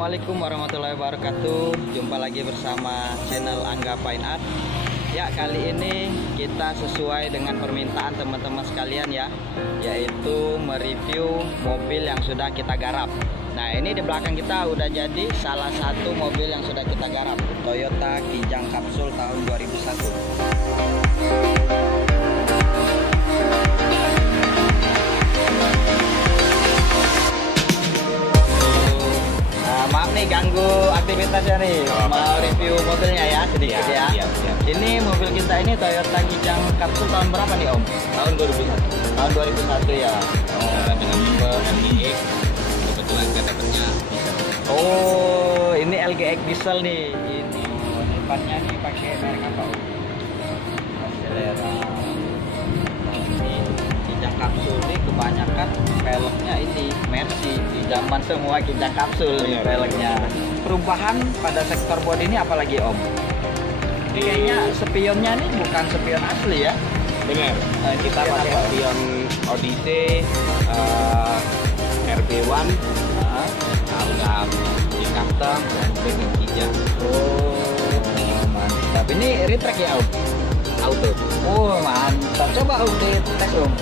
Assalamualaikum warahmatullahi wabarakatuh. Jumpa lagi bersama channel Angga Fine Art. Ya, kali ini kita sesuai dengan permintaan teman-teman sekalian ya, yaitu mereview mobil yang sudah kita garap. Nah, ini di belakang kita udah jadi salah satu mobil yang sudah kita garap, Toyota Kijang Capsule tahun 2001. Maaf nih ganggu aktivitasnya nih. Mau review mobilnya ya sedikit ya. Ini mobil kita ini Toyota Kijang Capsule tahun berapa nih Om? Tahun 2001. Tahun 2001 ya. Dengan tipe LGX. Kebetulan katanya diesel. Oh, ini LGX diesel nih. Ini depannya nih pakai merek apa Om? Acelera. Ini Kijang Capsule ini kebanyakan velgnya ini Mercy. Di zaman semua Kijang Capsule nih velgnya. Perubahan pada sektor bodi ini apalagi Om? Ini kayaknya spionnya nih bukan spion asli ya? Benar. Kita pakai spion Odyssey, RB1, algam di custom dan dengan Kijang. Oh, mantap. Ini retract ya Om? Auto. Oh, mantap. Coba Om dites Om.